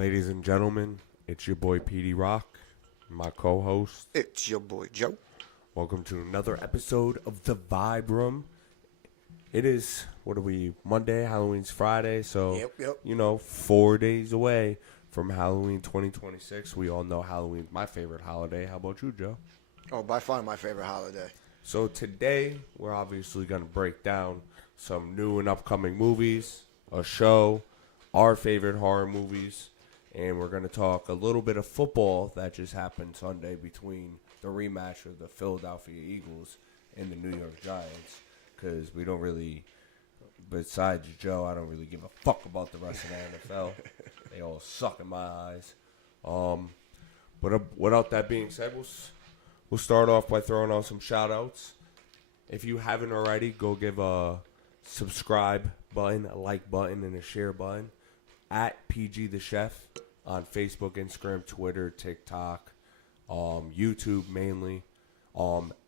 Ladies and gentlemen, it's your boy PD Rock, my co-host. It's your boy Joe. Welcome to another episode of The Vibe Room. It is, Monday, Halloween's Friday, so, Yep. 4 days away from Halloween 2026. We all know Halloween's my favorite holiday. How about you, Joe? Oh, by far my favorite holiday. So today, we're obviously going to break down some new and upcoming movies, a show, our favorite horror movies, and we're going to talk a little bit of football that just happened Sunday between the rematch of the Philadelphia Eagles and the New York Giants, because we don't really, besides Joe, I don't really give a fuck about the rest of the NFL. They all suck in my eyes. But without that being said, we'll start off by throwing out some shout-outs. If you haven't already, go give a subscribe button, a like button, and a share button at PG the Chef on Facebook, Instagram, Twitter, TikTok, YouTube mainly,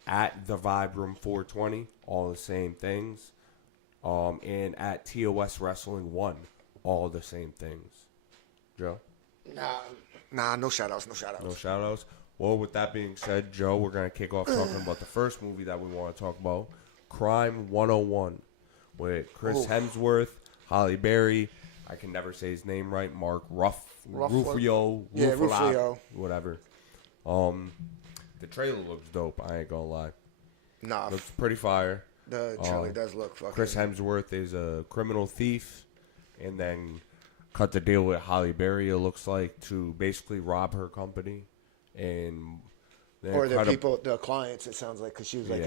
at The Vibe Room 420, all the same things, and at TOS Wrestling 1, all the same things. Joe? Nah, no shout-outs. No shout-outs? Well, with that being said, Joe, we're going to kick off talking about the first movie that we want to talk about, Crime 101, with Chris Hemsworth, Halle Berry, I can never say his name right, Mark Ruffalo, whatever. The trailer looks dope, I ain't gonna lie. Nah. Looks pretty fire. The trailer does look fucking... Chris Hemsworth is a criminal thief, and then cut the deal with Halle Berry, it looks like, to basically rob her company. And or the clients, it sounds like, because she was like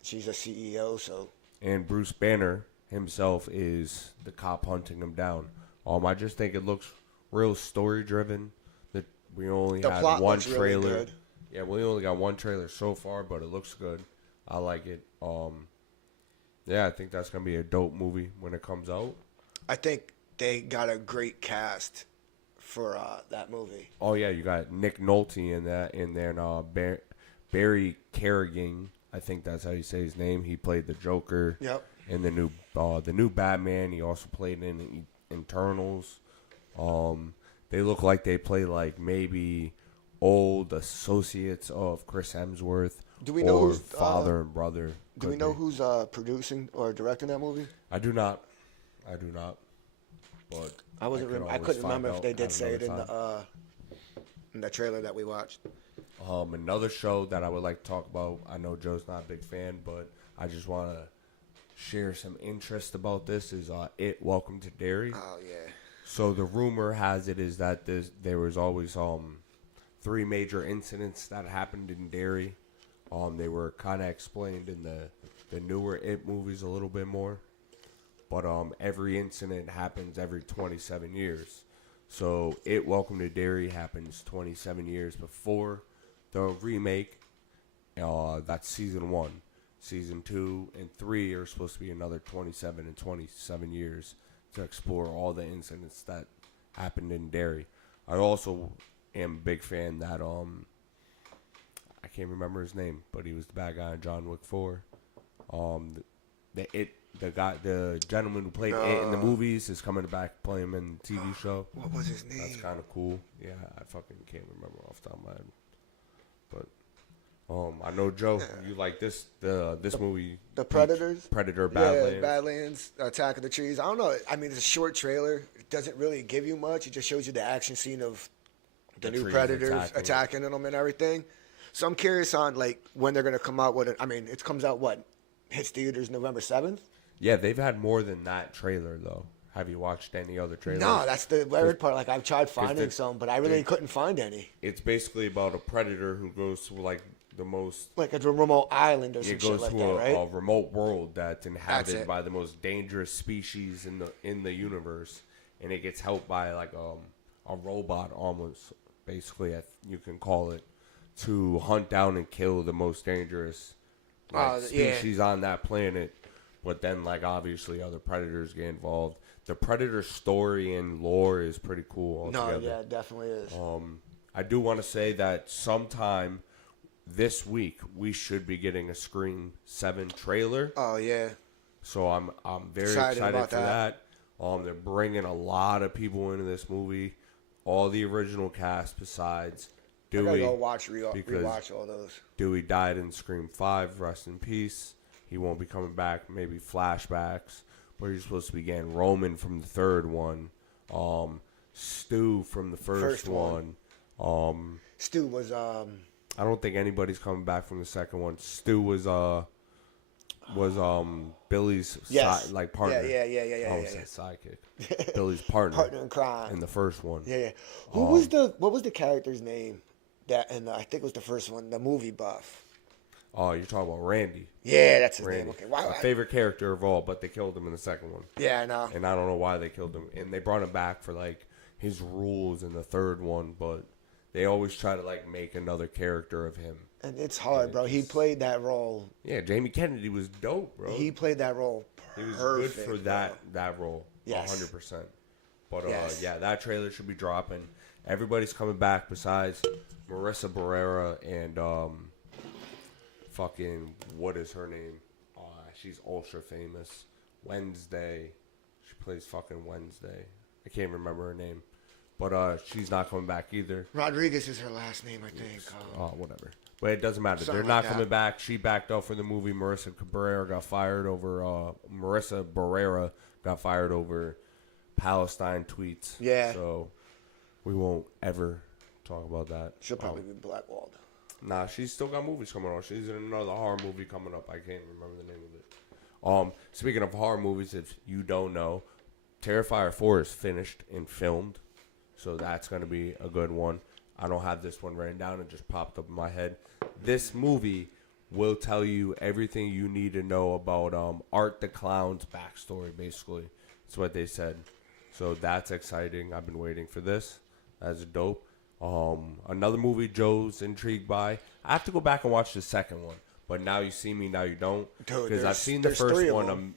she's a CEO, so. And Bruce Banner himself is the cop hunting him down. I just think it looks real story driven. That we only had one trailer. Really good. Yeah, we only got one trailer so far, but it looks good. I like it. I think that's gonna be a dope movie when it comes out. I think they got a great cast for that movie. Oh yeah, you got Nick Nolte in that, and then Barry Kerrigan. I think that's how you say his name. He played the Joker. Yep. In the new Batman. He also played in Internals. They look like they play like maybe old associates of Chris Hemsworth. Do we know who's father and brother? Do we know who's producing or directing that movie? I do not. But I couldn't remember if they did say it in the trailer that we watched. Another show that I would like to talk about. I know Joe's not a big fan, but I just want to share some interest about this. Is Welcome to Derry. Oh yeah. So the rumor has it is that there was always 3 major incidents that happened in Derry. They were kind of explained in the newer It movies a little bit more. But every incident happens every 27 years. So Welcome to Derry happens 27 years before the remake. That's season 1. Season 2 and 3 are supposed to be another 27 and 27 years to explore all the incidents that happened in Derry. I also am a big fan that I can't remember his name, but he was the bad guy in John Wick 4. The gentleman who played It in the movies is coming back to play him in the TV show. What was his name? That's kind of cool. Yeah, I fucking can't remember off the top of my head. But I know Joe, you like this movie, The Predators, Predator Badlands. Yeah, Badlands, Attack of the Trees. I don't know. I mean, it's a short trailer. It doesn't really give you much. It just shows you the action scene of the new Predators attacking them and everything. So I'm curious on like when they're gonna come out with it. I mean, it comes out hits theaters November 7th. Yeah, they've had more than that trailer though. Have you watched any other trailers? No, that's the weird part. Like I've tried finding some, but I really couldn't find any. It's basically about a predator who goes to like the most like a remote island or some shit like that, right? It goes to a remote world that's inhabited by the most dangerous species in the universe, and it gets helped by like a robot almost, basically you can call it, to hunt down and kill the most dangerous species on that planet. But then, like, obviously other predators get involved. The Predator story and lore is pretty cool altogether. No, yeah, it definitely is. I do want to say that sometime this week we should be getting a Scream 7 trailer. Oh, yeah. So I'm very excited for that. They're bringing a lot of people into this movie. all the original cast besides I gotta Dewey. go rewatch all those. Dewey died in Scream 5. Rest in peace. He won't be coming back. Maybe flashbacks. But he's supposed to be getting Roman from the third one. Stu from the first one. Stu was I don't think anybody's coming back from the second one. Stu was Billy's partner. Yeah. I was sidekick. Billy's partner. Partner in crime. In the first one. Yeah. What was the character's name that in I think it was the first one, the movie buff. Oh, you're talking about Randy. Yeah, that's his Randy. name. Okay. My favorite character of all, but they killed him in the second one. Yeah, I know. And I don't know why they killed him. And they brought him back for like his rules in the third one, but they always try to like make another character of him. And it's hard, bro. He played that role. Yeah, Jamie Kennedy was dope, bro. He played that role He was perfect, good for that role. Yes. 100%. But Yes. yeah, that trailer should be dropping. Everybody's coming back besides Marissa Barrera and fucking what is her name? She's ultra famous. Wednesday. She plays fucking Wednesday. I can't remember her name. But she's not coming back either. Rodriguez is her last name, I think. Whatever. But it doesn't matter. Something They're like not coming back. She backed off for the movie. Marissa Barrera got fired over Palestine tweets. Yeah. So we won't ever talk about that. She'll probably be blackballed. Nah, she's still got movies coming on. She's in another horror movie coming up. I can't remember the name of it. Speaking of horror movies, if you don't know, Terrifier 4 is finished and filmed. So that's going to be a good one. I don't have this one written down. It just popped up in my head. This movie will tell you everything you need to know about Art the Clown's backstory, basically. That's what they said. So that's exciting. I've been waiting for this. That's dope. Another movie Joe's intrigued by. I have to go back and watch the second one. But Now You See Me, Now You Don't. Because I've seen the first one.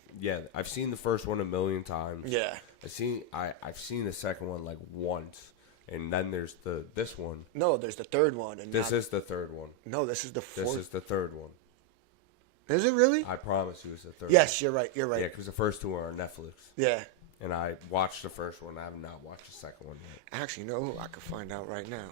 I've seen the first one a million times. Yeah. I've seen the second one like once. And then there's this one. No, there's the third one. And this is the third one. No, this is the fourth. This is the third one. Is it really? I promise you it's the third Yes, one. you're right. You're right. Yeah, because the first two are on Netflix. Yeah. And I watched the first one. I have not watched the second one yet. Actually, no, I could find out right now.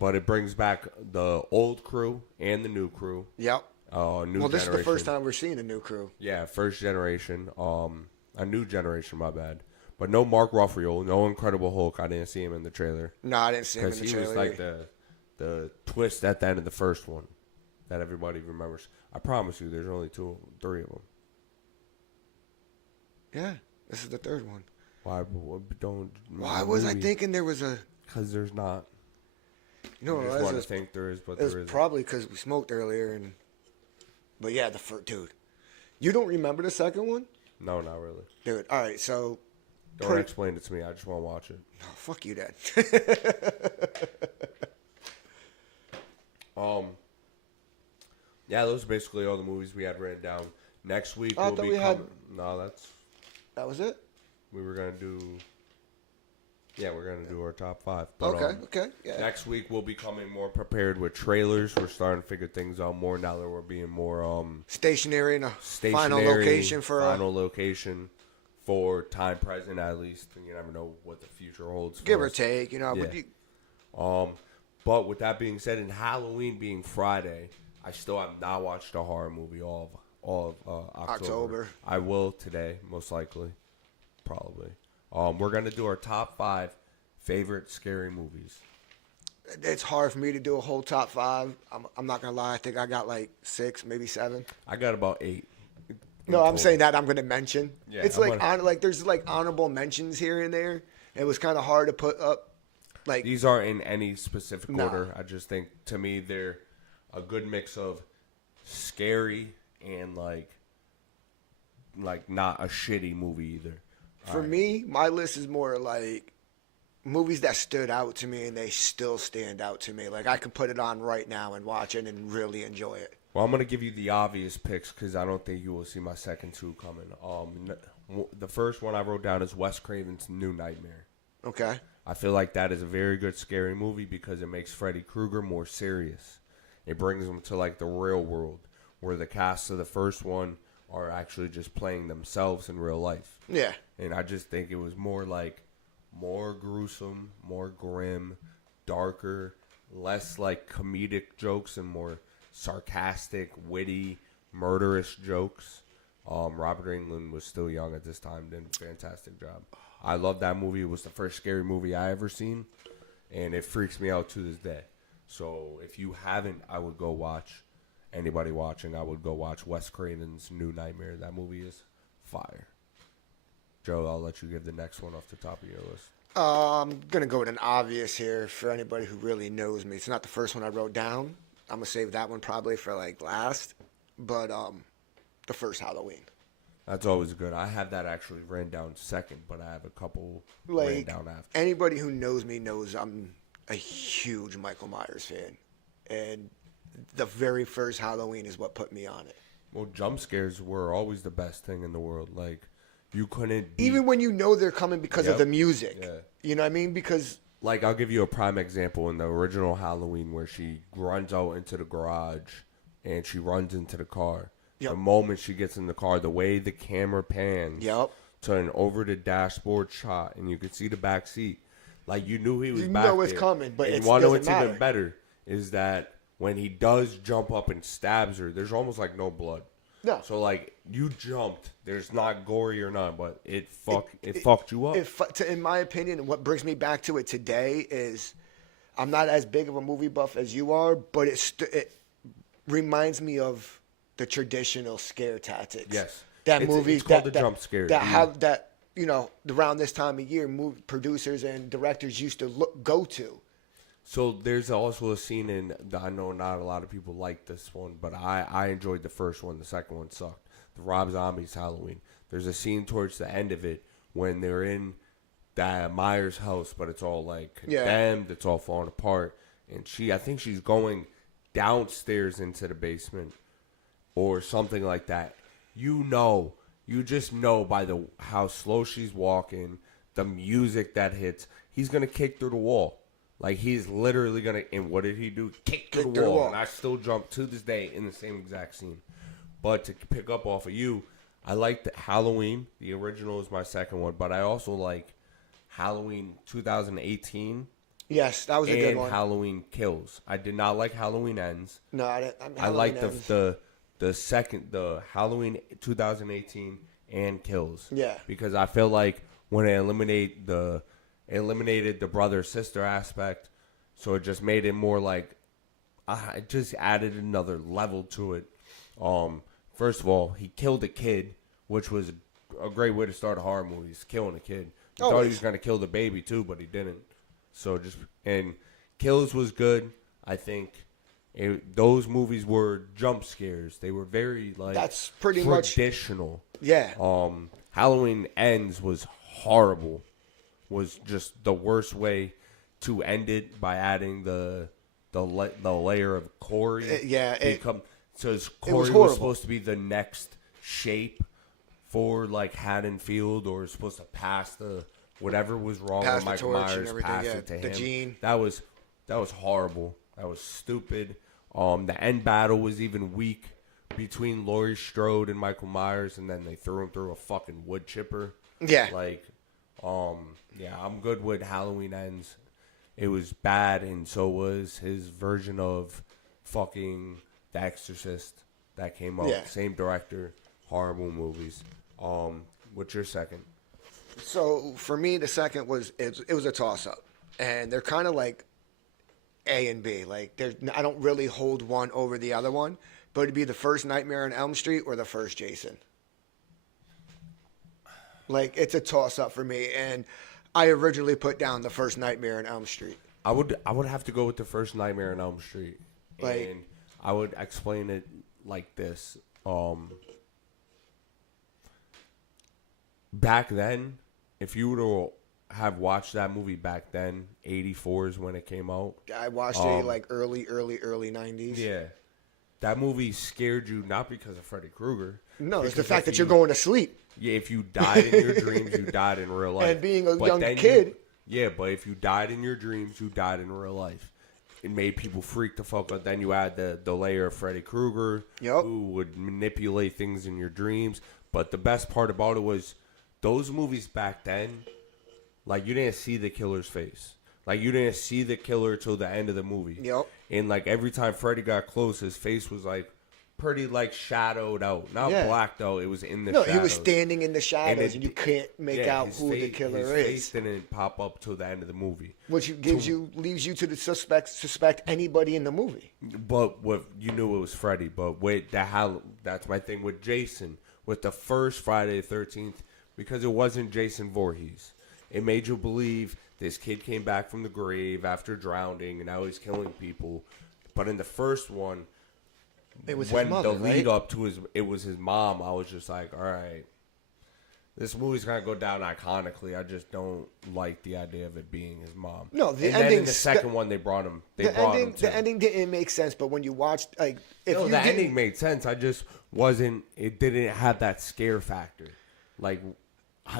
But it brings back the old crew and the new crew. Yep. New well, this generation. is the first time we're seeing a new crew. Yeah, first generation. A new generation, my bad. But no Mark Ruffalo, no Incredible Hulk. I didn't see him in the trailer. No, I didn't see him in the trailer. Because he was like the twist at the end of the first one that everybody remembers. I promise you, there's only 3 of them. Yeah, this is the third one. Why was I thinking there was a... Because there's not. No, I just want to think there is, but there isn't. It's probably because we smoked earlier. But yeah, dude. You don't remember the second one? No, not really. Dude, all right, so... Don't explain it to me. I just want to watch it. Oh, fuck you, Dad. Yeah, those are basically all the movies we had written down. Next week I we'll thought be we had... No, That was it? We were going to do... Yeah, we're going to do our top 5. But, okay. Yeah. Next week we'll be coming more prepared with trailers. We're starting to figure things out more now that we're being more... stationary in a final location for... Final location for time present, at least. You never know what the future holds for Give us. or take, you know. Yeah. But with that being said, and Halloween being Friday, I still have not watched a horror movie all of October. I will today, most likely. Probably. We're going to do our top 5 favorite scary movies. It's hard for me to do a whole top 5. I'm not going to lie. I think I got like 6, maybe 7. I got about 8. No, I'm saying that I'm going to mention. Yeah, it's there's like honorable mentions here and there. It was kind of hard to put up. Like these aren't in any specific order. I just think to me they're a good mix of scary and like not a shitty movie either. For me, my list is more like movies that stood out to me and they still stand out to me. Like I could put it on right now and watch it and really enjoy it. Well, I'm going to give you the obvious picks because I don't think you will see my second 2 coming. The first one I wrote down is Wes Craven's New Nightmare. Okay. I feel like that is a very good scary movie because it makes Freddy Krueger more serious. It brings him to like the real world where the cast of the first one are actually just playing themselves in real life. Yeah. And I just think it was more more gruesome, more grim, darker, less like comedic jokes and more sarcastic, witty, murderous jokes. Robert Englund was still young at this time, did a fantastic job. I love that movie. It was the first scary movie I ever seen, and it freaks me out to this day. So if you haven't, I would go watch. Anybody watching, I would go watch Wes Craven's New Nightmare. That movie is fire. Joe, I'll let you give the next one off the top of your list. I'm going to go with an obvious here for anybody who really knows me. It's not the first one I wrote down. I'm going to save that one probably for like last. But the first Halloween. That's always good. I have that actually written down second, but I have a couple like, written down after. Anybody who knows me knows I'm a huge Michael Myers fan. And the very first Halloween is what put me on it. Well, jump scares were always the best thing in the world. Like, you couldn't beat... Even when you know they're coming because of the music. Yeah. You know what I mean? Because... Like, I'll give you a prime example in the original Halloween where she runs out into the garage and she runs into the car. Yep. The moment she gets in the car, the way the camera pans to an over the dashboard shot and you could see the back seat. Like, you knew he was back there. You know it's coming, but it doesn't doesn't matter. Even better is that when he does jump up and stabs her, there's almost like no blood. No. So, like, you jumped. There's not gory or none, but it fucked you up. In my opinion, and what brings me back to it today is I'm not as big of a movie buff as you are, but it reminds me of the traditional scare tactics. Yes. Movies it's called the jump scare. That you know, around this time of year, producers and directors used to go to. So there's also a scene in, I know not a lot of people like this one, but I enjoyed the first one. The second one sucked. The Rob Zombie's Halloween. There's a scene towards the end of it when they're in that Myers house, but it's all like condemned. It's all falling apart. And I think she's going downstairs into the basement or something like that. You just know by how slow she's walking, the music that hits, he's going to kick through the wall. Like, he's literally going to, and what did he do? Kick through the wall. And I still jump to this day in the same exact scene. But to pick up off of you, I like the Halloween. The original is my second one. But I also like Halloween 2018. Yes, that was a good one. And Halloween Kills. I did not like Halloween Ends. No, I didn't. I like the Halloween 2018 and Kills. Yeah. Because I feel like when it eliminated the brother-sister aspect, so it just made it more like, it just added another level to it. First of all, he killed a kid, which was a great way to start a horror movie, is killing a kid. I thought he was going to kill the baby too, but he didn't. So and Kills was good, I think. Those movies were jump scares. They were very, like, that's pretty traditional. Yeah. Halloween Ends was horrible. Was just the worst way to end it by adding the layer of Corey. Corey was supposed to be the next shape for, like, Haddonfield, or supposed to pass the whatever was wrong with Michael Myers, pass it to him. Gene. That was horrible. That was stupid. The end battle was even weak between Laurie Strode and Michael Myers, and then they threw him through a fucking wood chipper. Yeah. Like, yeah, I'm good with Halloween Ends. It was bad, and so was his version of fucking The Exorcist that came out. Yeah. Same director, horrible movies. What's your second? So for me, the second was it was a toss-up, and they're kind of like A and B. Like, I don't really hold one over the other one, but it'd be the first Nightmare on Elm Street or the first Jason. Like, it's a toss-up for me, and I originally put down the first Nightmare on Elm Street. I would have to go with the first Nightmare on Elm Street, and I would explain it like this. Back then, if you were to have watched that movie back then, 84 is when it came out. I watched it like early 90s. Yeah. That movie scared you not because of Freddy Krueger. No, it's the fact that you're going to sleep. Yeah, if you died in your dreams, you died in real life. And being a young kid. But if you died in your dreams, you died in real life. It made people freak the fuck out. Then you add the layer of Freddy Krueger, who would manipulate things in your dreams. But the best part about it was those movies back then, like you didn't see the killer's face. Like you didn't see the killer till the end of the movie. Yep. And like every time Freddy got close, his face was like pretty like shadowed out, not blacked out. It was in the shadows. No, he was standing in the shadows, and you can't make out who the killer his is. Face didn't pop up till the end of the movie, which leaves you to the suspect anybody in the movie. But what you knew it was Freddy. But wait, that's my thing with Jason. With the first Friday the 13th, because it wasn't Jason Voorhees, it made you believe this kid came back from the grave after drowning, and now he's killing people. But in the first one, it was when his mother, the lead up to it was his mom. I was just like, all right, this movie's gonna go down iconically. I just don't like the idea of it being his mom. No, the ending. Then in the second one, they brought him. The ending didn't make sense. But when you watched, like, the ending made sense. I just wasn't. It didn't have that scare factor. Like,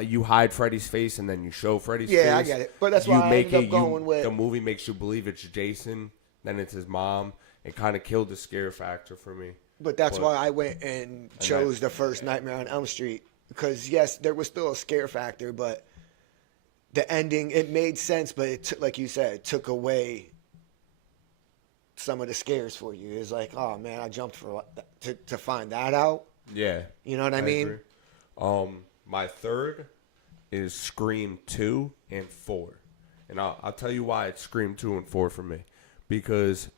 you hide Freddy's face and then you show Freddy's face. Yeah, I get it. But that's why I ended up going with the movie makes you believe it's Jason, then it's his mom. It kind of killed the scare factor for me. But that's why I went and chose the first Nightmare on Elm Street. Because, yes, there was still a scare factor, but the ending, it made sense, but it like you said, it took away some of the scares for you. It's like, oh, man, I jumped to find that out. Yeah. You know what I mean? Agree. My third is Scream 2 and 4. And I'll tell you why it's Scream 2 and 4 for me. Because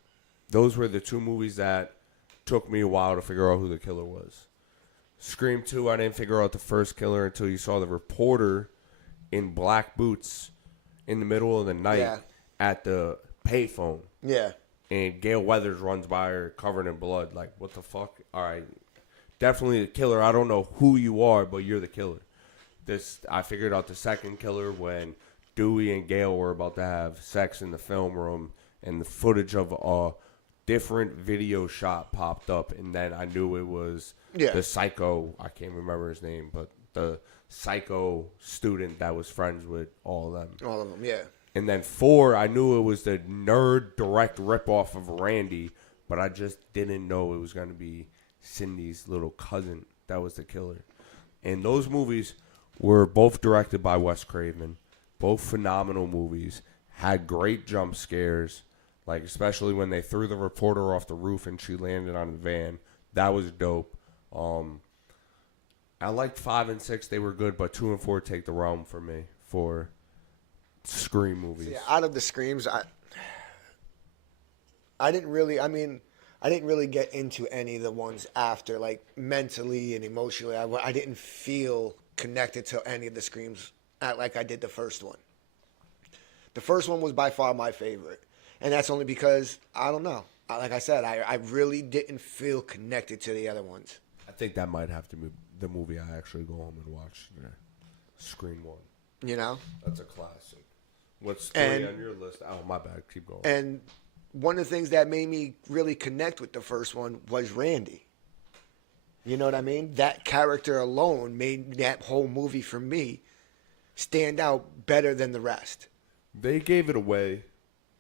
those were the two movies that took me a while to figure out who the killer was. Scream 2, I didn't figure out the first killer until you saw the reporter in black boots in the middle of the night at the payphone. Yeah. And Gale Weathers runs by her covered in blood. Like, what the fuck? All right. Definitely the killer. I don't know who you are, but you're the killer. I figured out the second killer when Dewey and Gale were about to have sex in the film room, and the footage of a different video shot popped up, and then I knew it was the psycho. I can't remember his name, but the psycho student that was friends with all of them. All of them, yeah. And then 4, I knew it was the nerd direct ripoff of Randy, but I just didn't know it was going to be Cindy's little cousin that was the killer. And those movies were both directed by Wes Craven. Both phenomenal movies. Had great jump scares. Like, especially when they threw the reporter off the roof and she landed on the van. That was dope. I liked 5 and 6. They were good, but 2 and 4 take the realm for me for Scream movies. So, yeah, out of the Screams, I didn't really get into any of the ones after, like, mentally and emotionally. I didn't feel connected to any of the Screams like I did the first one. The first one was by far my favorite. And that's only because, I don't know. Like I said, I really didn't feel connected to the other ones. I think that might have to be the movie I actually go home and watch today. Scream 1. You know? That's a classic. What's 3 on your list? Oh, my bad. Keep going. And one of the things that made me really connect with the first one was Randy. You know what I mean? That character alone made that whole movie for me stand out better than the rest. They gave it away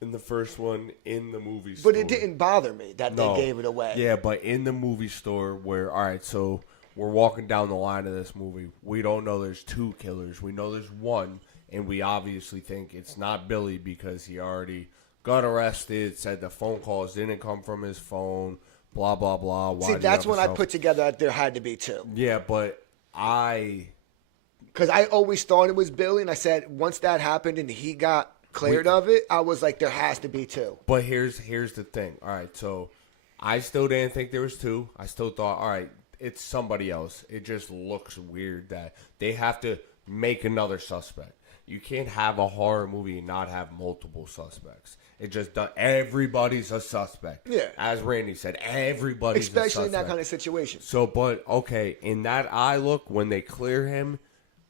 in the first one in the movie store. But it didn't bother me that they gave it away. Yeah, but in the movie store where, all right, so we're walking down the line of this movie. We don't know there's 2 killers. We know there's 1, and we obviously think it's not Billy because he already got arrested, said the phone calls didn't come from his phone, blah, blah, blah. See, that's when I put together that there had to be 2. Yeah, but because I always thought it was Billy, and I said once that happened and he got cleared of it, I was like, there has to be 2. But here's the thing. All right, so I still didn't think there was 2. I still thought, all right, it's somebody else. It just looks weird that they have to make another suspect. You can't have a horror movie and not have multiple suspects. It just does. Everybody's a suspect. Yeah. As Randy said, everybody's a suspect. Especially in that kind of situation. So, but, okay, in that eye look, when they clear him,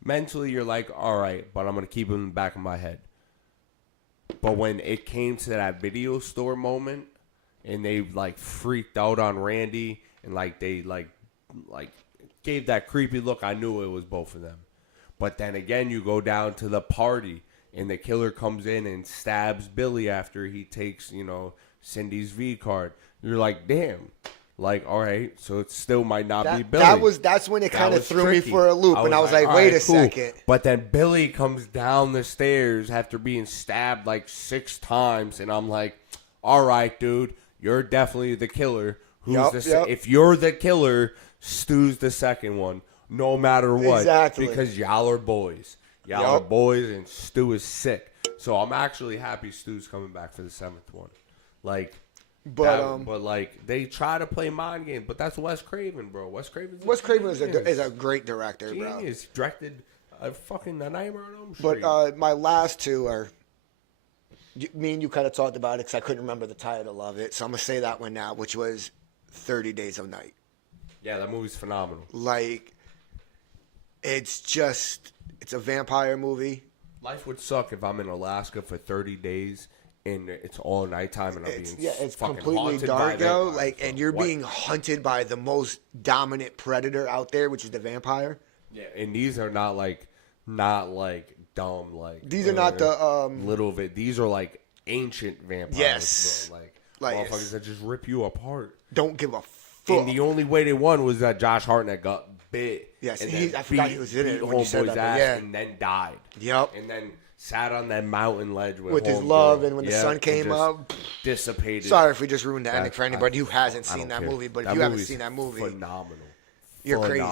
mentally you're like, all right, but I'm going to keep him in the back of my head. But when it came to that video store moment, and they, like, freaked out on Randy, and, like, they, like gave that creepy look, I knew it was both of them. But then again, you go down to the party, and the killer comes in and stabs Billy after he takes, Cindy's V card. You're like, damn. Like, all right, so it still might not be Billy. That's when it kind of was through tricky. me for a loop, and I was like, all wait right, a cool. second. But then Billy comes down the stairs after being stabbed like 6 times, and I'm like, all right, dude, you're definitely the killer. If you're the killer, Stu's the second one, no matter what. Exactly. Because y'all are boys. Y'all are boys, and Stu is sick. So I'm actually happy Stu's coming back for the 7th one. Like... But like they try to play mind games, but that's Wes Craven, bro. Wes Craven is a great director, genius. Bro. Genius. Directed a Nightmare on Elm Street. But my last two are. Me and you kind of talked about it because I couldn't remember the title of it, so I'm gonna say that one now, which was 30 Days of Night. Yeah, that movie's phenomenal. Like, it's a vampire movie. Life would suck if I'm in Alaska for 30 days. And it's all nighttime, and it's fucking completely dark, yo. Like, and you're being hunted by the most dominant predator out there, which is the vampire. Yeah, and these are not like dumb, like these are not the little bit. These are like ancient vampires. Yes, bro. Like motherfuckers that just rip you apart. Don't give a fuck. And the only way they won was that Josh Hartnett got bit. Yes, and I forgot he was in it when you said that. And then died. Yep. And then sat on that mountain ledge with his love, and when the sun came up, dissipated. Sorry if we just ruined the ending for anybody who hasn't seen that movie, but if you haven't seen that movie, phenomenal. You're crazy.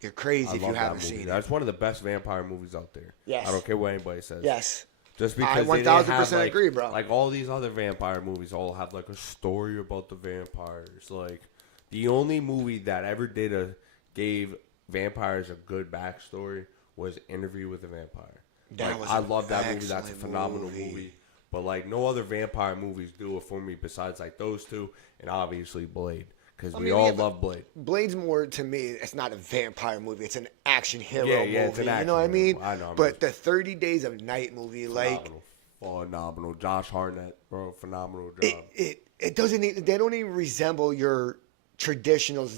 You're crazy if you haven't seen it. That's one of the best vampire movies out there. Yes. I don't care what anybody says. Yes. Just because I 1000% agree, bro. Like all these other vampire movies all have like a story about the vampires. Like the only movie that ever gave vampires a good backstory was Interview with a Vampire. I love that movie. That's a phenomenal movie. But like no other vampire movies do it for me besides like those two and obviously Blade. Because we all love Blade. Blade's more, to me, it's not a vampire movie. It's an action hero movie. It's an action you know what I mean? I know. But the 30 Days of Night movie, phenomenal. Josh Hartnett, bro, phenomenal job. It doesn't. They don't even resemble your traditional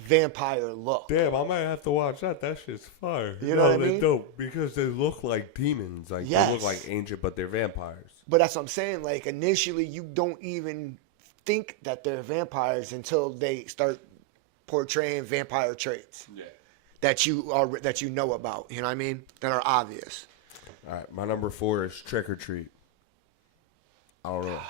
vampire look. Damn, I might have to watch that. That shit's fire. You know what I mean? They dope because they look like demons. Like they look like ancient, but they're vampires. But that's what I'm saying. Like initially, you don't even think that they're vampires until they start portraying vampire traits. Yeah. That you know about. You know what I mean? That are obvious. All right, my number 4 is Trick or Treat. I don't know.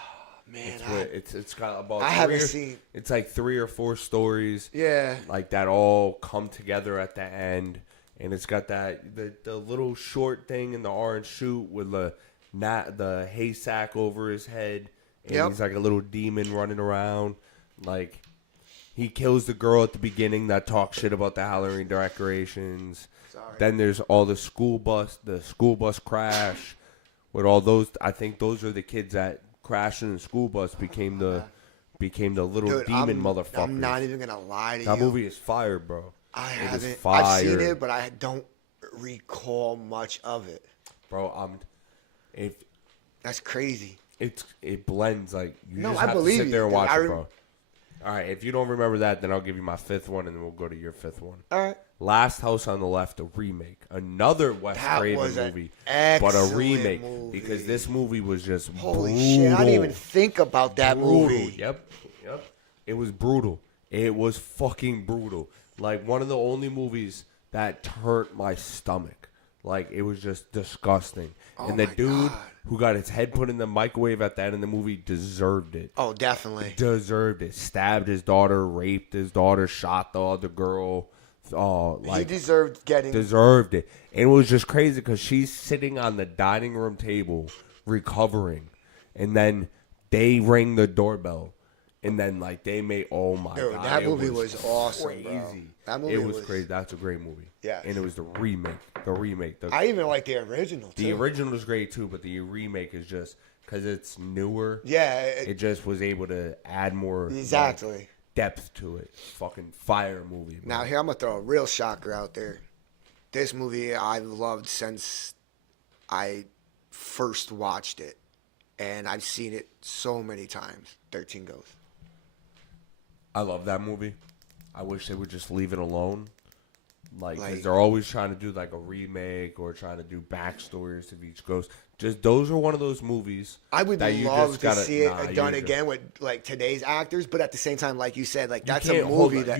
Man, it's got about. I haven't seen. It's like 3 or 4 stories. Yeah. Like that all come together at the end, and it's got that the little short thing in the orange suit with the hay sack over his head, and he's like a little demon running around. Like he kills the girl at the beginning that talks shit about the Halloween decorations. Sorry. Then there's all the school bus crash with all those. I think those are the kids that crashing in the school bus became the little demon motherfucker. I'm not even gonna lie to you. That movie is fire, bro. I haven't. I've seen it, but I don't recall much of it. Bro, that's crazy. It blends like you just I have believe to sit there and you. watch it, bro. All right, if you don't remember that, then I'll give you my 5th one, and then we'll go to your 5th one. All right. Last House on the Left, a remake, another Wes Craven movie, but a remake because this movie was just holy brutal. Shit! I didn't even think about that movie. Yep. It was brutal. It was fucking brutal. Like one of the only movies that turned my stomach. Like it was just disgusting. And the dude who got his head put in the microwave at the end of the movie deserved it. Oh, definitely. Deserved it. Stabbed his daughter, raped his daughter, shot the other girl. Oh, like he deserved getting. Deserved it. And it was just crazy because she's sitting on the dining room table recovering. And then they ring the doorbell. And then, like, they made, oh my God. That movie was awesome, crazy. Bro. That movie it was crazy. That's a great movie. Yeah. And it was the remake. I even like the original, too. The original is great, too, but the remake is just, because it's newer. Yeah. It just was able to add more exactly depth to it. Fucking fire movie. Bro. Now, here, I'm going to throw a real shocker out there. This movie I've loved since I first watched it. And I've seen it so many times. 13 Ghosts. I love that movie. I wish they would just leave it alone. Like, because they're always trying to do, like, a remake or trying to do backstories of each ghost. Just those are one of those movies. I would that you love just to gotta, see it nah, done you again with like today's actors, but at the same time, like you said, like that's a can't- hold movie on. that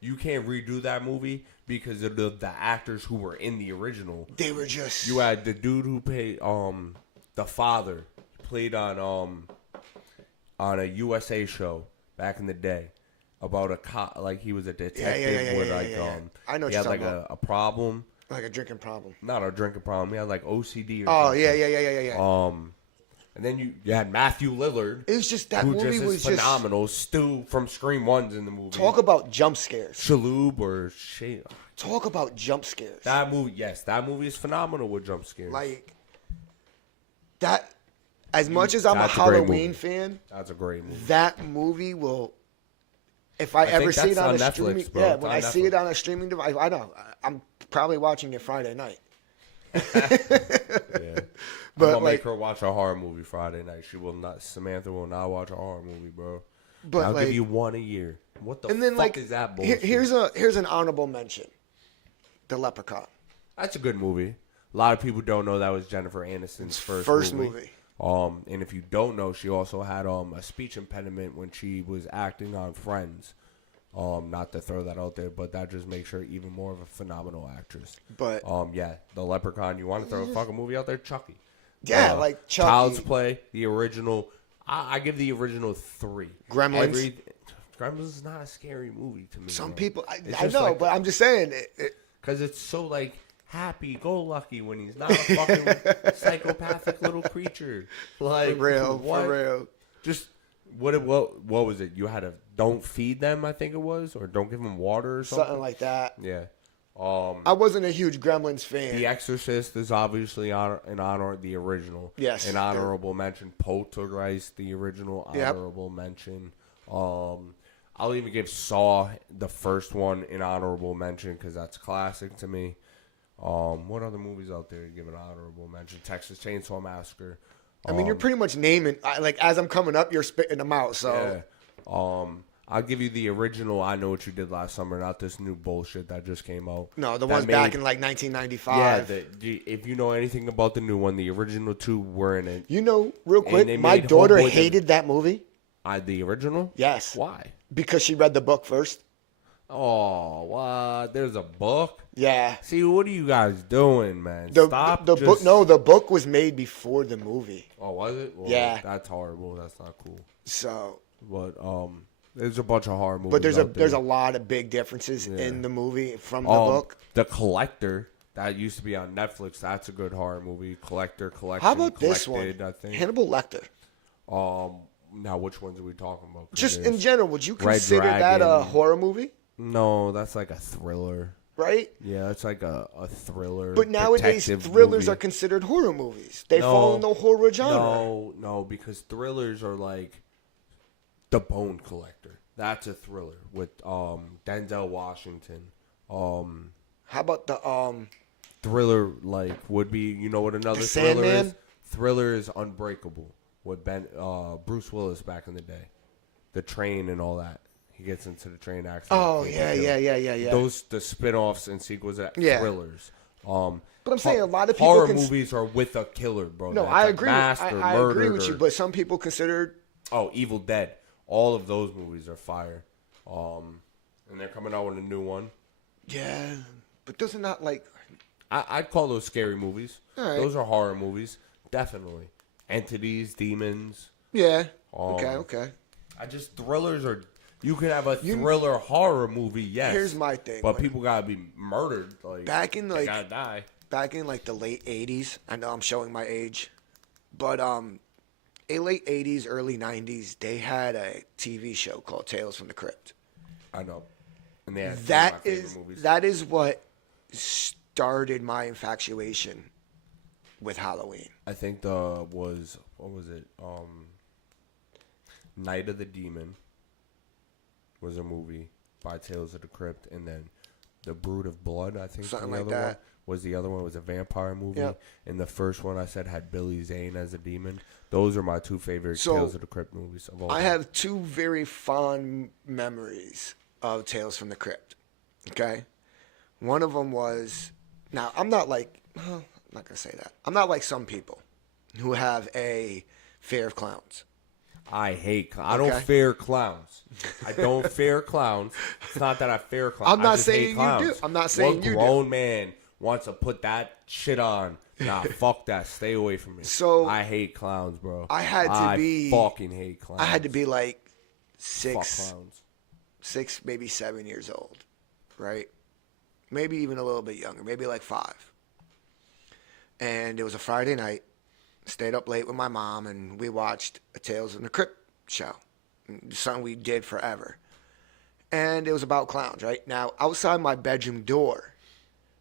you can't redo that movie because of the actors who were in the original. they were just. You had the dude who played the father played on a USA show back in the day about a cop, like he was a detective with I know what he you're had like talking about. a problem, Like a drinking problem. not a drinking problem. He had like OCD or Oh something. yeah. And then you had Matthew Lillard. It was just that who movie just was is just phenomenal. Stu from Scream 1's in the movie. talk about jump scares. Shaloub or Shay. Talk about jump scares. That movie is phenomenal with jump scares. Like that. As much as I'm a That's a great Halloween movie. fan, That's a great movie. that movie will. If I ever think see it that's on a on Netflix, streaming, bro. yeah, It's when on I see it Netflix. on a streaming device, I know I'm probably watching it Friday night. Yeah. But, I'm gonna like- make her watch a horror movie Friday night. Samantha will not watch a horror movie, bro. But, I'll like- give you one a year. What the And then fuck like is that bullshit? here's an honorable mention. The Leprechaun. That's a good movie. A lot of people don't know that was Jennifer Aniston's first movie. And if you don't know, she also had a speech impediment when she was acting on Friends. Not to throw that out there, but that just makes her even more of a phenomenal actress. But Yeah, The Leprechaun. You want to throw a fucking movie out there? Chucky. yeah, like Chucky. Child's Play, the original. I give the original 3. Gremlins. Gremlins is not a scary movie to me. Some bro. people, It's I just know, like- but I'm just saying. Because it's so, like, happy-go-lucky when he's not a fucking psychopathic little creature. Like, for what? real. Just, what was it? You had to don't feed them, I think it was? Or don't give them water or something? Something like that. Yeah. I wasn't a huge Gremlins fan. The Exorcist is obviously in honor of the original. Yes. An honorable mention. Poltergeist, the original, Yep. honorable mention. I'll even give Saw, the first one, an honorable mention because that's classic to me. What other movies out there give an honorable mention? Texas Chainsaw Massacre. I mean, you're pretty much naming, like, as I'm coming up, you're spitting them out. So, Yeah. I'll give you the original I Know What You Did Last Summer, not this new bullshit that just came out. no, the That ones made- back in, like, 1995. if you know anything about the new one, the original 2 were in it. You know, real they quick, my made daughter Homeboy the- hated that movie. The original? Yes. Why? Because she read the book first. Oh, what? There's a book? Yeah. See, what are you guys doing, man? The Stop. book. just- No, the book was made before the movie. Oh, was it? Well, Yeah. That's horrible. That's not cool. So, But there's a bunch of horror movies. but there's a out there. lot of big differences Yeah. in the movie from the Um, book. The Collector. That used to be on Netflix. That's a good horror movie. Collector. How about this one? Collected, I think. Hannibal Lecter. Now which ones are we talking about? 'Cause Just in there's- general, would you Red consider that a Dragon. horror movie? No, that's like a thriller. Right? Yeah, that's like a thriller. But nowadays, detective thrillers movie. are considered horror movies. They No. fall in the horror genre. No, because thrillers are like The Bone Collector. That's a thriller with Denzel Washington. How about the Thriller like would be, you know what another The thriller Sandman? is? Thriller is Unbreakable with Bruce Willis back in the day. The train and all that. He gets into the train accident. Oh gets yeah. killed. Those the spin-offs and sequels of Yeah. thrillers. But I'm saying a lot of people horror can- movies are with a killer, bro. No, That's I like agree. masked I or agree murdered with you. or- But some people consider Evil Dead. All of those movies are fire. And they're coming out with a new one. yeah. But doesn't that like I'd call those scary movies. All right. Those are horror movies, definitely. Entities, demons. yeah. Okay. Thrillers are. You could have a thriller horror movie, yes. Here's my thing, but like- people gotta be murdered. Like Back in they like gotta die. back in like the late 80s. I know I'm showing my age. But in late 80s, early 90s, they had a TV show called Tales from the Crypt. I know. And they had That favorite is movies. that is what started my infatuation with Halloween. I think what was it? Night of the Demon was a movie by Tales of the Crypt, and then The Brood of Blood, I think Something the like other that. one was the other one was a vampire movie. Yep. And the first one I said had Billy Zane as a demon. Those are my 2 favorite So, Tales of the Crypt movies of all I time. have 2 very fond memories of Tales from the Crypt. Okay? One of them was, now I'm not like, I'm not going to say that. I'm not like some people. who have a fear of clowns. I don't fear clowns. I don't fear clowns. It's not that I fear clowns. I'm not I just saying hate clowns. you do. I'm not saying what you do. grown man wants to put that shit on? Nah, fuck that. Stay away from me. So I hate clowns, bro. I fucking hate clowns. I had to be like Fuck clowns. 6, maybe 7 years old, right? Maybe even a little bit younger, maybe like 5. And it was a Friday night. Stayed up late with my mom, and we watched a Tales from the Crypt show. Something we did forever. And it was about clowns, right? Now, outside my bedroom door,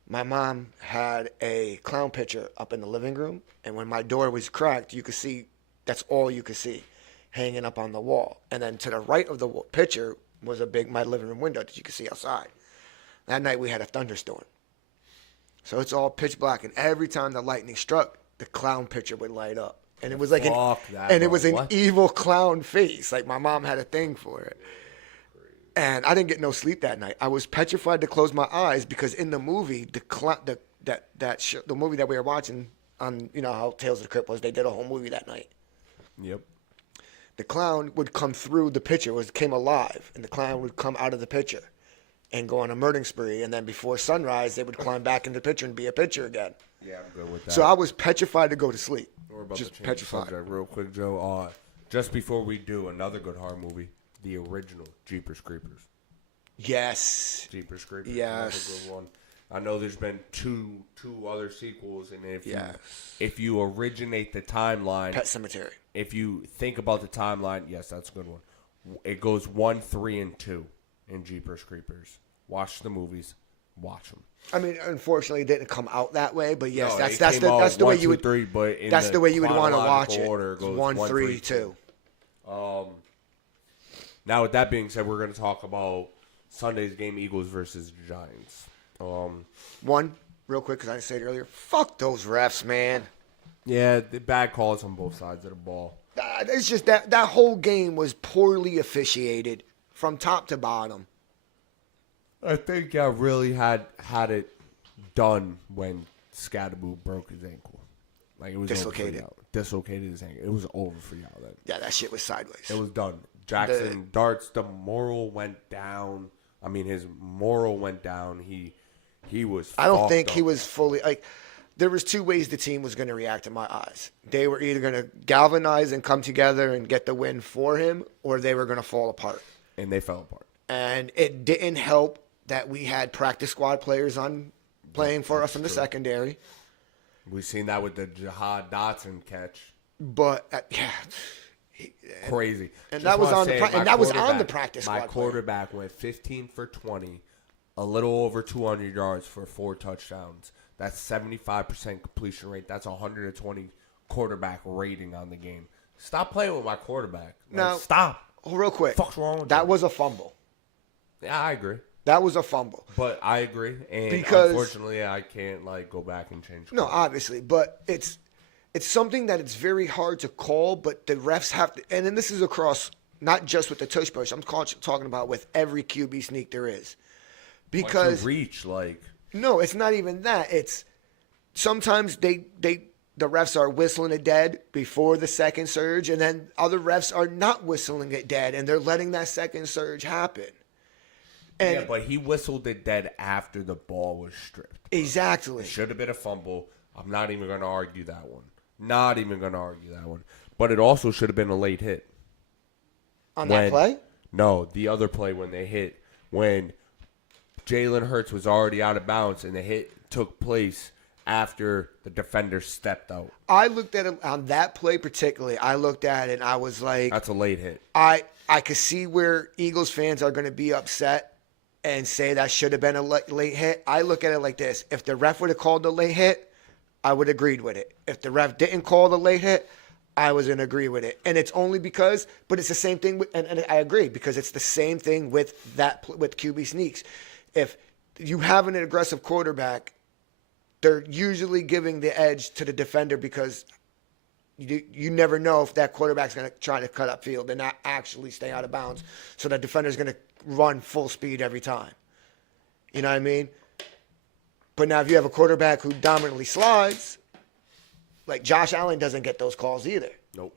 my mom had a clown picture up in the living room. And when my door was cracked, you could see, that's all you could see, hanging up on the wall. And then to the right of the picture was my living room window that you could see outside. That night we had a thunderstorm. So it's all pitch black. And every time the lightning struck, the clown picture would light up. And it was like it was an evil clown face. Like my mom had a thing for it. And I didn't get no sleep that night. I was petrified to close my eyes because in the movie, the movie that we were watching on, you know how Tales of the Crypt was, they did a whole movie that night. Yep. The clown would come through the picture, came alive, and the clown would come out of the picture and go on a murdering spree. And then before sunrise, they would climb back into the picture and be a picture again. Yeah, I'm good with that. So I was petrified to go to sleep. We're about just to change petrified. the subject real quick, Joe. Just before we do another good horror movie, the original Jeepers Creepers. Yes. Jeepers Creepers. Yes. Another good one. I know there's been two other sequels, and if you originate the timeline, Pet Sematary. If you think about the timeline, yes, that's a good one. It goes 1, 3, and 2 in Jeepers Creepers. Watch the movies. Watch them. I mean, unfortunately, it didn't come out that way, but yes, No, that's the way you would. 3, but in that's the way you would want to watch it. Order, it goes 1, 3, 2. Now, with that being said, we're going to talk about Sunday's game: Eagles versus Giants. One, real quick, because I didn't say it earlier. Fuck those refs, man. Yeah, the bad calls on both sides of the ball. It's just that whole game was poorly officiated from top to bottom. I think I really had it done when Scadaboo broke his ankle. Like it was dislocated. Dislocated his ankle. It was over for y'all then. Yeah, that shit was sideways. It was done. Jackson Darts, the moral went down. I mean, his moral went down. He was. I don't think up. he was fully like. There was 2 ways the team was going to react in my eyes. They were either going to galvanize and come together and get the win for him, or they were going to fall apart. And they fell apart. And it didn't help that we had practice squad players on playing for us in the secondary. We've seen that with the Jahad Dotson catch. But yeah, crazy. And that was on the practice squad. My quarterback went 15 for 20, a little over 200 yards for 4 touchdowns. That's 75% completion rate. That's 120 quarterback rating on the game. Stop playing with my quarterback. No, stop. Real quick. What's wrong with that? Was a fumble. Yeah, I agree. That was a fumble. But I agree, and unfortunately, I can't go back and change. No, obviously, but it's something that it's very hard to call. But the refs have to, and then this is across not just with the tush push. I'm talking about with every QB sneak there is, because reach No, it's not even that. It's sometimes the refs are whistling it dead before the second surge, and then other refs are not whistling it dead, and they're letting that second surge happen. And yeah, but he whistled it dead after the ball was stripped. Exactly. It should have been a fumble. I'm not even going to argue that one. Not even going to argue that one. But it also should have been a late hit. On that play? No, the other play when Jalen Hurts was already out of bounds and the hit took place after the defender stepped out. I looked at it on that play particularly. I looked at it and I was like, that's a late hit. I could see where Eagles fans are going to be upset and say that should have been a late hit. I look at it like this. If the ref would have called the late hit, I would have agreed with it. If the ref didn't call the late hit, I was going to agree with it. And it's only because, but it's the same thing, and I agree, because it's the same thing with QB sneaks. If you have an aggressive quarterback, they're usually giving the edge to the defender because you never know if that quarterback's going to try to cut upfield and not actually stay out of bounds. So the defender's going to run full speed every time. You know what I mean? But now if you have a quarterback who dominantly slides, Like Josh Allen doesn't get those calls either. Nope.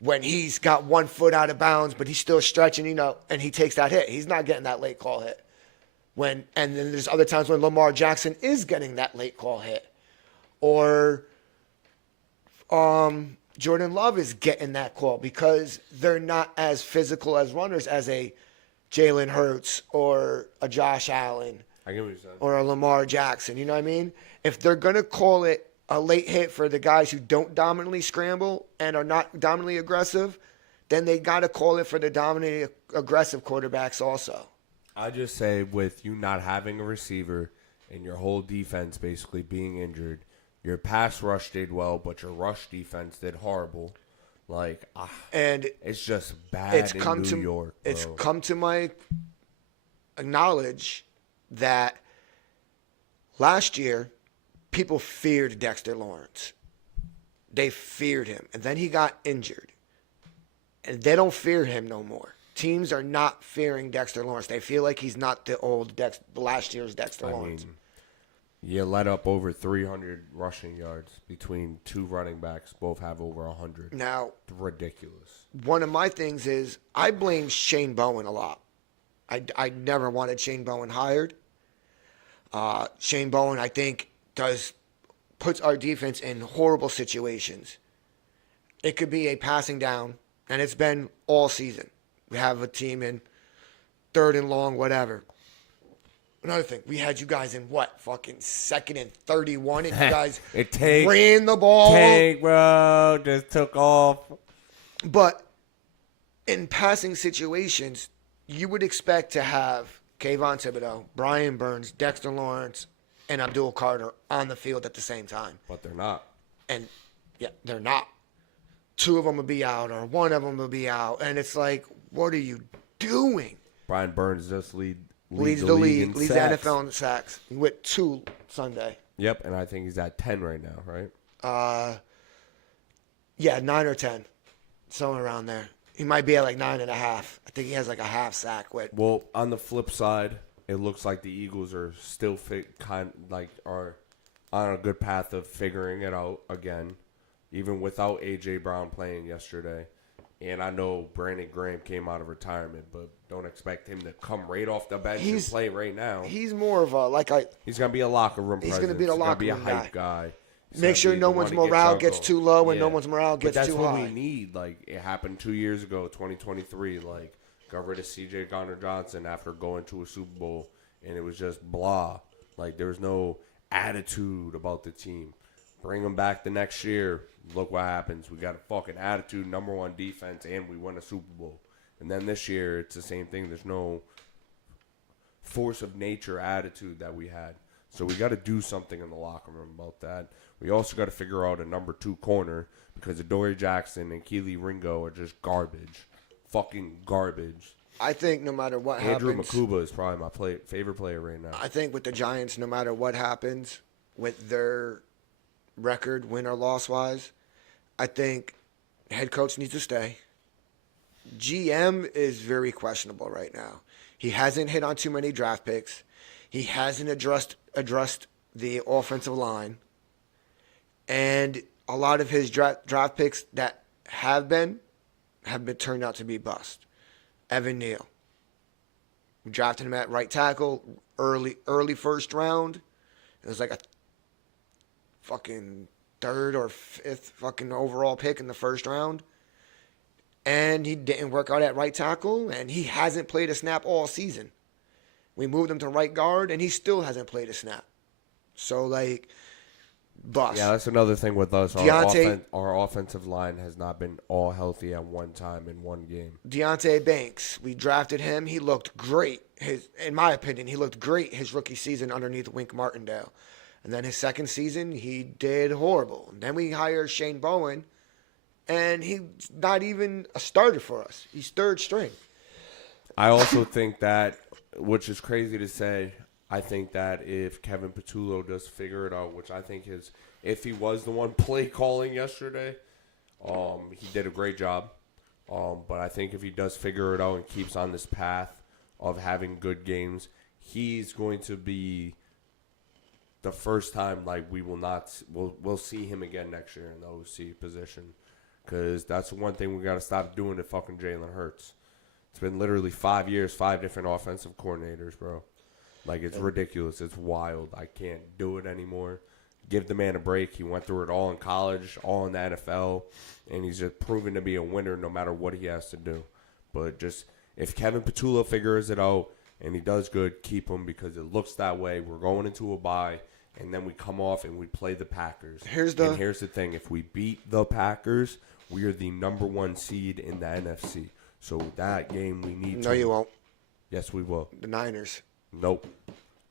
When he's got 1 foot out of bounds, but he's still stretching, and he takes that hit. He's not getting that late call hit. And then there's other times when Lamar Jackson is getting that late call hit. Or Jordan Love is getting that call because they're not as physical as runners as a Jalen Hurts or a Josh Allen I get what you're saying. or a Lamar Jackson. You know what I mean? If they're going to call it a late hit for the guys who don't dominantly scramble and are not dominantly aggressive, then they got to call it for the dominantly aggressive quarterbacks also. I just say with you not having a receiver and your whole defense basically being injured, your pass rush did well, but your rush defense did horrible. And it's just bad in New York, bro. It's come to my knowledge that last year people feared Dexter Lawrence. They feared him. And then he got injured. And they don't fear him no more. Teams are not fearing Dexter Lawrence. They feel like he's not the last year's Dexter Lawrence. You let up over 300 rushing yards between two running backs. Both have over 100. Now, ridiculous. One of my things is I blame Shane Bowen a lot. I never wanted Shane Bowen hired. Shane Bowen, I think, puts our defense in horrible situations. It could be a passing down, and it's been all season. We have a team in 3rd and long, whatever. Another thing, we had you guys in what? Fucking 2nd and 31, and you guys ran the ball. Tank, bro, just took off. But in passing situations, you would expect to have Kayvon Thibodeau, Brian Burns, Dexter Lawrence, and Abdul Carter on the field at the same time. But they're not. And, yeah, they're not. 2 of them will be out, or 1 of them will be out. And it's like, what are you doing? Brian Burns just leads the league, leads the NFL in sacks. He went 2 Sunday. Yep, and I think he's at 10 right now, right? Yeah, 9 or 10, somewhere around there. He might be at like 9.5. I think he has like a half sack with. Well, on the flip side, it looks like the Eagles are still are on a good path of figuring it out again, even without A.J. Brown playing yesterday. And I know Brandon Graham came out of retirement, but don't expect him to come right off the bench and play right now. He's more of a He's gonna be a locker room. He's gonna be the locker room guy. He's gonna be a hype guy. Make sure no one's morale gets too low and no one's morale gets too high. But that's what we need. It happened 2 years ago, 2023. Got rid of C.J. Gardner-Johnson after going to a Super Bowl, and it was just blah. There was no attitude about the team. Bring him back the next year. Look what happens. We got a fucking attitude, number 1 defense, and we won a Super Bowl. And then this year, it's the same thing. There's no force of nature attitude that we had. So we got to do something in the locker room about that. We also got to figure out a number 2 corner because Adoree Jackson and Kelee Ringo are just garbage. Fucking garbage. I think no matter what Andrew happens. Makuba is probably my favorite player right now. I think with the Giants, no matter what happens with their record, win or loss wise, I think head coach needs to stay. GM is very questionable right now. He hasn't hit on too many draft picks. He hasn't addressed the offensive line. And a lot of his draft picks that have been turned out to be bust. Evan Neal. We drafted him at right tackle, early first round. It was like a fucking 3rd or 5th fucking overall pick in the first round. And he didn't work out at right tackle, and he hasn't played a snap all season. We moved him to right guard, and he still hasn't played a snap. So, bust. Yeah, that's another thing with us. Our offensive line has not been all healthy at one time in one game. Deonte Banks, we drafted him. He looked great. In my opinion, he looked great his rookie season underneath Wink Martindale. And then his second season, he did horrible. And then we hired Shane Bowen, and he's not even a starter for us. He's 3rd string. I also think that, which is crazy to say, I think that if Kevin Patullo does figure it out, which I think if he was the one play calling yesterday, he did a great job. But I think if he does figure it out and keeps on this path of having good games, he's going to be the first time like we'll see him again next year in the OC position, because that's one thing we got to stop doing to fucking Jalen Hurts. It's been literally 5 years, 5 different offensive coordinators, bro. Like, it's ridiculous. It's wild. I can't do it anymore. Give the man a break. He went through it all in college, all in the NFL, and he's just proven to be a winner no matter what he has to do. But just if Kevin Petula figures it out and he does good, keep him, because it looks that way. We're going into a bye, and then we come off and we play the Packers. Here's the thing. If we beat the Packers, we are the number 1 seed in the NFC. So that game we need to. No, you won't. Yes, we will. The Niners. Nope.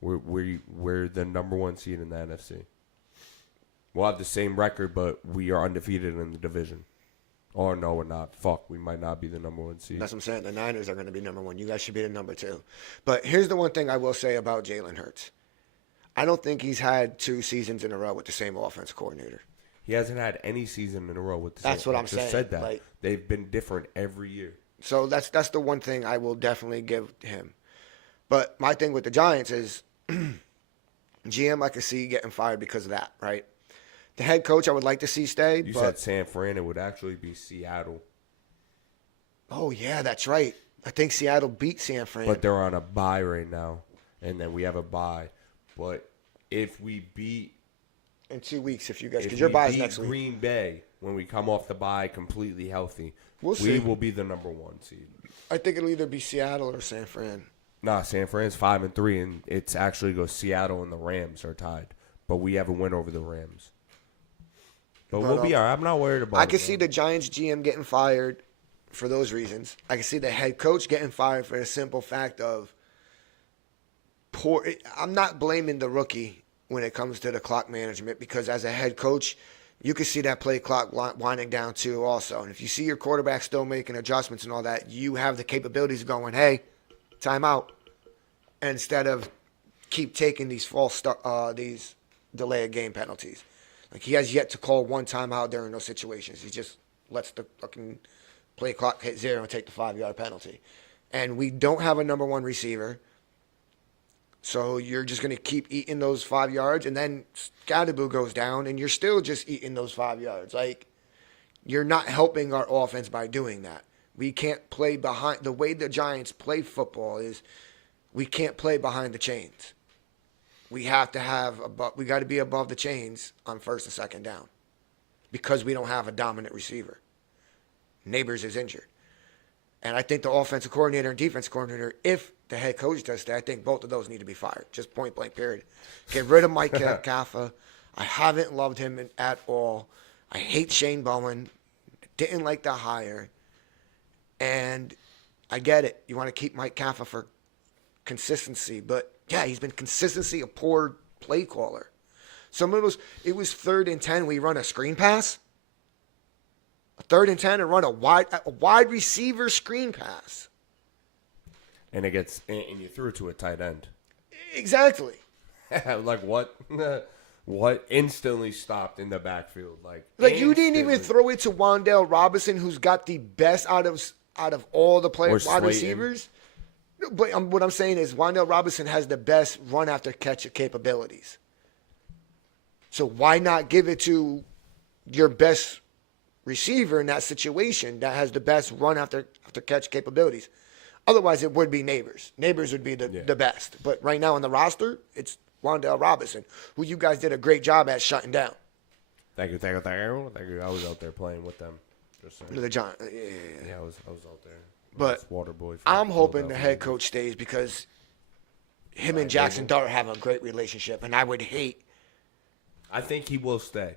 We're the number 1 seed in the NFC. We'll have the same record, but we are undefeated in the division. Or no, we're not. Fuck, we might not be the number 1 seed. That's what I'm saying. The Niners are going to be number 1. You guys should be the number 2. But here's the one thing I will say about Jalen Hurts. I don't think he's had 2 seasons in a row with the same offense coordinator. He hasn't had any season in a row with the That's same. what I'm saying. I just said that. Like, they've been different every year. So that's the one thing I will definitely give him. But my thing with the Giants is GM I could see getting fired because of that, right? The head coach I would like to see stay. You said San Fran. It would actually be Seattle. Oh, yeah, that's right. I think Seattle beat San Fran. But they're on a bye right now, and then we have a bye. But if we beat... In 2 weeks, if you guys... Because your bye is next week. Green Bay, when we come off the bye completely healthy, we will be the number 1 seed. I think it'll either be Seattle or San Fran. Nah, San Fran's 5-3, and it's actually goes Seattle and the Rams are tied. But we have a win over the Rams. But we'll be all right. I'm not worried about it. I can see the Giants GM getting fired for those reasons. I can see the head coach getting fired for the simple fact of poor. I'm not blaming the rookie when it comes to the clock management, because as a head coach, you can see that play clock winding down too also. And if you see your quarterback still making adjustments and all that, you have the capabilities of going, hey, timeout. Instead of keep taking these these delay of game penalties. Like, he has yet to call one timeout during those situations. He just lets the fucking play clock hit 0 and take the 5-yard penalty. And we don't have a number 1 receiver. So you're just going to keep eating those 5 yards, and then Scadaboo goes down, and you're still just eating those 5 yards. Like, you're not helping our offense by doing that. We can't play behind. The way the Giants play football is we can't play behind the chains. We have to have we got to be above the chains on 1st and 2nd down, because we don't have a dominant receiver. Neighbors is injured. And I think the offensive coordinator and defense coordinator, if the head coach does that, I think both of those need to be fired. Just point blank, period. Get rid of Mike Kafka. I haven't loved him at all. I hate Shane Bowen. Didn't like the hire. And I get it. You want to keep Mike Kafka for consistency, but yeah, he's been consistency a poor play caller. Some of those, it was 3rd and 10, we run a screen pass. A 3rd and 10 and run a wide receiver screen pass. And and you threw it to a tight end. Exactly. Like what? What instantly stopped in the backfield? Like you didn't even throw it to Wan'Dale Robinson, who's got the best out of all the players, wide receivers. But what I'm saying is Wan'Dale Robinson has the best run after catch capabilities. So why not give it to your best receiver in that situation that has the best run after catch capabilities? Otherwise, it would be Neighbors. Neighbors would be the best. But right now on the roster, it's Wan'Dale Robinson, who you guys did a great job at shutting down. Thank you. I was out there playing with them. Just saying. The Giants. Yeah, I was out there. But I'm hoping the head coach stays, because him and Jackson Dart have a great relationship, and I would hate. I think he will stay.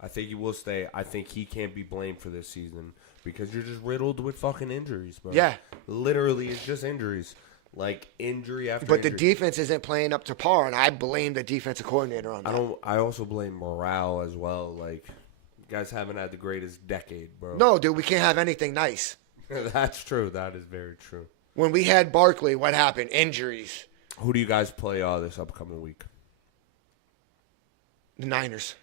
I think he can't be blamed for this season, because you're just riddled with fucking injuries, bro. Yeah. Literally, it's just injuries. Like, injury after But injury. the defense isn't playing up to par, and I blame the defensive coordinator on that. I also blame morale as well. Like, you guys haven't had the greatest decade, bro. No, dude, we can't have anything nice. That's true. That is very true. When we had Barkley, what happened? Injuries. Who do you guys play this upcoming week? The Niners.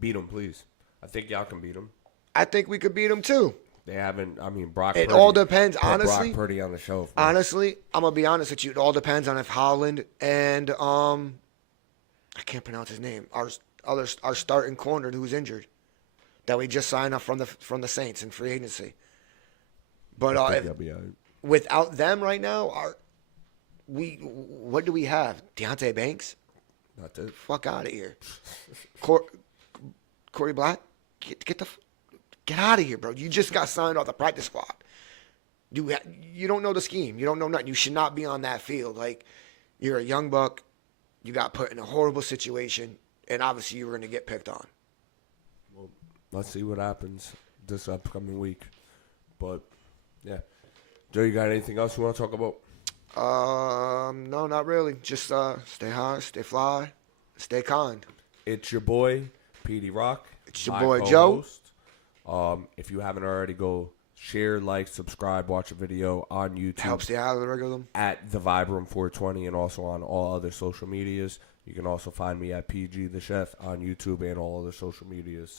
Beat them, please. I think y'all can beat them. I think we could beat them, too. They haven't. I mean, Brock It Purdy. all depends, honestly. Brock Purdy on the show. Honestly, I'm going to be honest with you. It all depends on if Holland and I can't pronounce his name. Our starting corner who's injured, that we just signed up from the Saints in free agency. But I think he'll be all right. without them right now, what do we have? Deontay Banks? Not it. Fuck out of here. Corey Black? Get out of here, bro. You just got signed off the practice squad. You don't know the scheme. You don't know nothing. You should not be on that field. Like, you're a young buck. You got put in a horrible situation, and obviously you were going to get picked on. Well, let's see what happens this upcoming week. But, yeah. Joe, you got anything else you want to talk about? No, not really. Just stay high, stay fly, stay kind. It's your boy, PD Rock. It's your boy, Joe. If you haven't already, go share, like, subscribe, watch a video on YouTube. Help stay out of the algorithm. At the Vibram 420 and also on all other social medias. You can also find me at PG the Chef on YouTube and all other social medias.